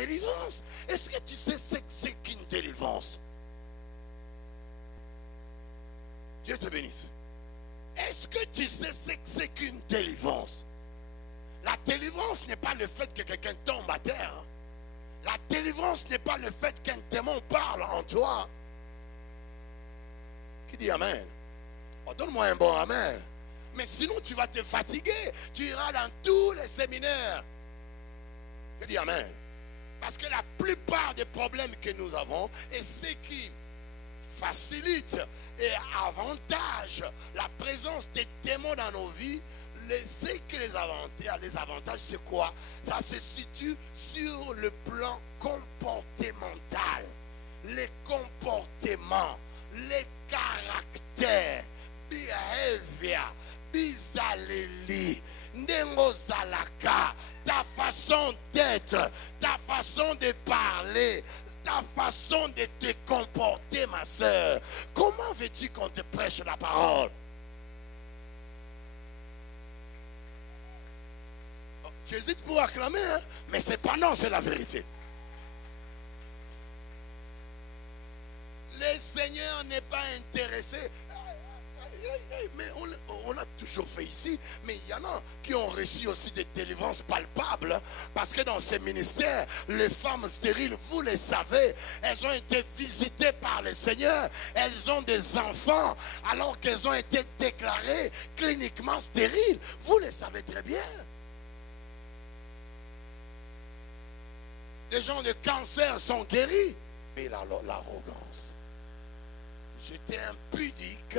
délivrance. Est-ce que tu sais ce que c'est qu'une délivrance? Dieu te bénisse. Est-ce que tu sais ce que c'est qu'une délivrance? La délivrance n'est pas le fait que quelqu'un tombe à terre. La délivrance n'est pas le fait qu'un démon parle en toi. Qui dit amen? Oh, donne-moi un bon amen. Mais sinon tu vas te fatiguer. Tu iras dans tous les séminaires. Qui dit amen? Parce que la plupart des problèmes que nous avons, et ce qui facilite et avantage la présence des démons dans nos vies, c'est que les avantages, c'est quoi? Ça se situe sur le plan comportemental. Les comportements, les caractères, behavior, bizaleli, nengozalaka, ta façon d'être, ta façon de parler, ta façon de te comporter, ma soeur. Comment veux-tu qu'on te prêche la parole? Tu hésites pour acclamer, hein? Mais c'est pas non, c'est la vérité. Le Seigneur n'est pas intéressé. Mais on a toujours fait ici, mais il y en a qui ont reçu aussi des délivrances palpables, parce que dans ces ministères, les femmes stériles, vous les savez, elles ont été visitées par le Seigneur, elles ont des enfants alors qu'elles ont été déclarées cliniquement stériles. Vous les savez très bien. Des gens de cancer sont guéris. Mais l'arrogance. J'étais impudique.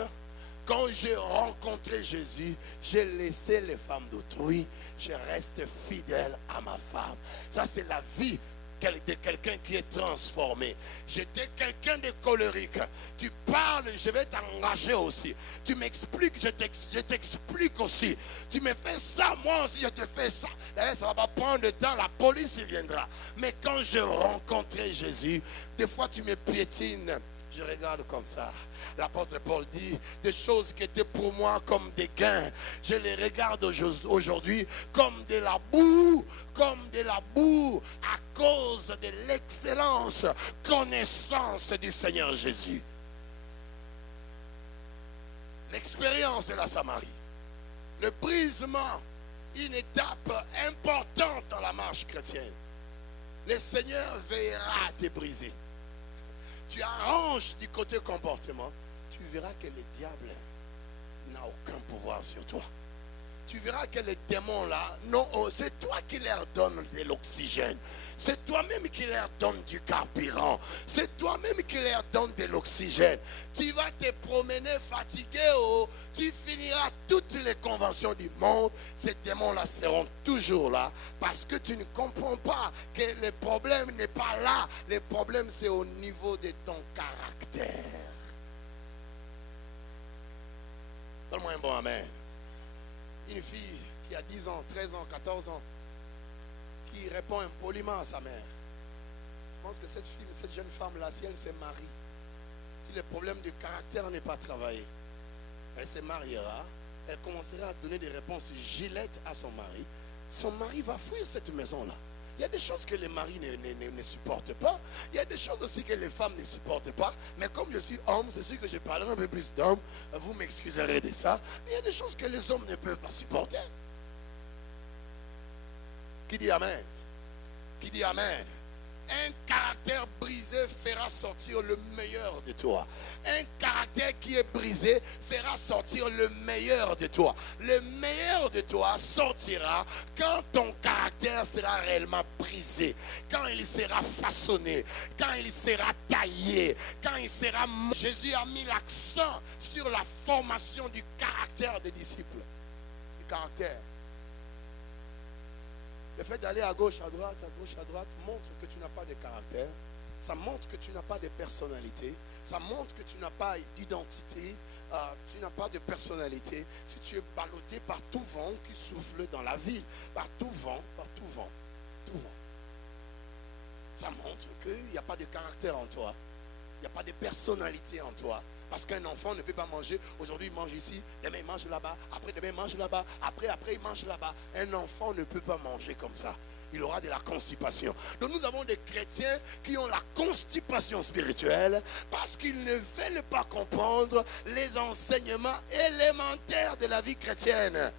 Quand j'ai rencontré Jésus, j'ai laissé les femmes d'autrui. Je reste fidèle à ma femme. Ça, c'est la vie de quelqu'un qui est transformé. J'étais quelqu'un de colérique. Tu parles, je vais t'engager aussi. Tu m'expliques, je t'explique aussi. Tu me fais ça, moi aussi je te fais ça. D'ailleurs, ça ne va pas prendre de temps, la police y viendra. Mais quand j'ai rencontré Jésus, des fois tu me piétines. Je regarde comme ça. L'apôtre Paul dit des choses qui étaient pour moi comme des gains. Je les regarde aujourd'hui comme de la boue, à cause de l'excellence, connaissance du Seigneur Jésus. L'expérience de la Samarie, le brisement, une étape importante dans la marche chrétienne. Le Seigneur veillera à te briser. Tu arranges du côté comportement, tu verras que le diable n'a aucun pouvoir sur toi. Tu verras que les démons là, non, c'est toi qui leur donnes de l'oxygène. C'est toi-même qui leur donne du carburant. C'est toi-même qui leur donne de l'oxygène. Tu vas te promener fatigué, tu finiras toutes les conventions du monde. Ces démons là seront toujours là parce que tu ne comprends pas que le problème n'est pas là. Le problème c'est au niveau de ton caractère. Donne-moi un bon amen. Une fille qui a 10 ans, 13 ans, 14 ans, qui répond impoliment à sa mère. Je pense que cette jeune femme-là, si elle se marie, si le problème du caractère n'est pas travaillé, elle se mariera, elle commencera à donner des réponses gilettes à son mari. Son mari va fuir cette maison-là. Il y a des choses que les maris ne supportent pas. Il y a des choses aussi que les femmes ne supportent pas. Mais comme je suis homme, c'est sûr que je parlerai un peu plus d'homme. Vous m'excuserez de ça. Mais il y a des choses que les hommes ne peuvent pas supporter. Qui dit amen? Qui dit amen? Un caractère brisé fera sortir le meilleur de toi. Un caractère qui est brisé fera sortir le meilleur de toi. Le meilleur de toi sortira quand ton caractère sera réellement brisé. Quand il sera façonné. Quand il sera taillé. Quand il sera... Jésus a mis l'accent sur la formation du caractère des disciples. Du caractère. Le fait d'aller à gauche, à droite, montre que tu n'as pas de caractère. Ça montre que tu n'as pas de personnalité. Ça montre que tu n'as pas d'identité. Tu n'as pas de personnalité. Si tu es ballotté par tout vent qui souffle dans la ville. Par tout vent. Ça montre qu'il n'y a pas de caractère en toi. Il n'y a pas de personnalité en toi. Parce qu'un enfant ne peut pas manger. Aujourd'hui, il mange ici. Demain, il mange là-bas. Après, demain, il mange là-bas. Après, il mange là-bas. Un enfant ne peut pas manger comme ça. il aura de la constipation. Donc nous avons des chrétiens qui ont la constipation spirituelle parce qu'ils ne veulent pas comprendre les enseignements élémentaires de la vie chrétienne.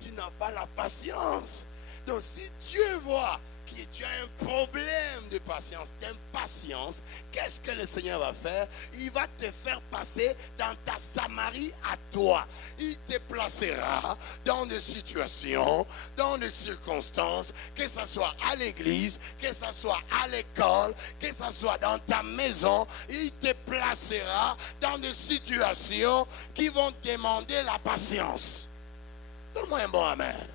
Tu n'as pas la patience. Donc si Dieu voit que tu as un problème de patience, d'impatience, qu'est-ce que le Seigneur va faire? Il va te faire passer dans ta Samarie à toi. Il te placera dans des situations, dans des circonstances, que ce soit à l'église, que ce soit à l'école, que ce soit dans ta maison. Il te placera dans des situations qui vont demander la patience. Donne-moi un bon amen.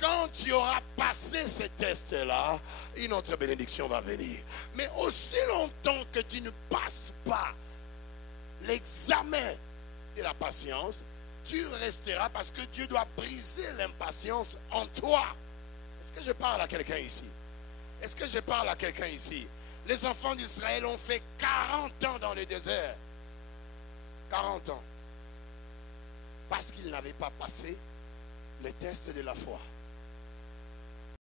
Quand tu auras passé ces tests-là, une autre bénédiction va venir. Mais aussi longtemps que tu ne passes pas l'examen de la patience, tu resteras parce que Dieu doit briser l'impatience en toi. Est-ce que je parle à quelqu'un ici? Est-ce que je parle à quelqu'un ici? Les enfants d'Israël ont fait 40 ans dans le désert. 40 ans. Parce qu'ils n'avaient pas passé le test de la foi.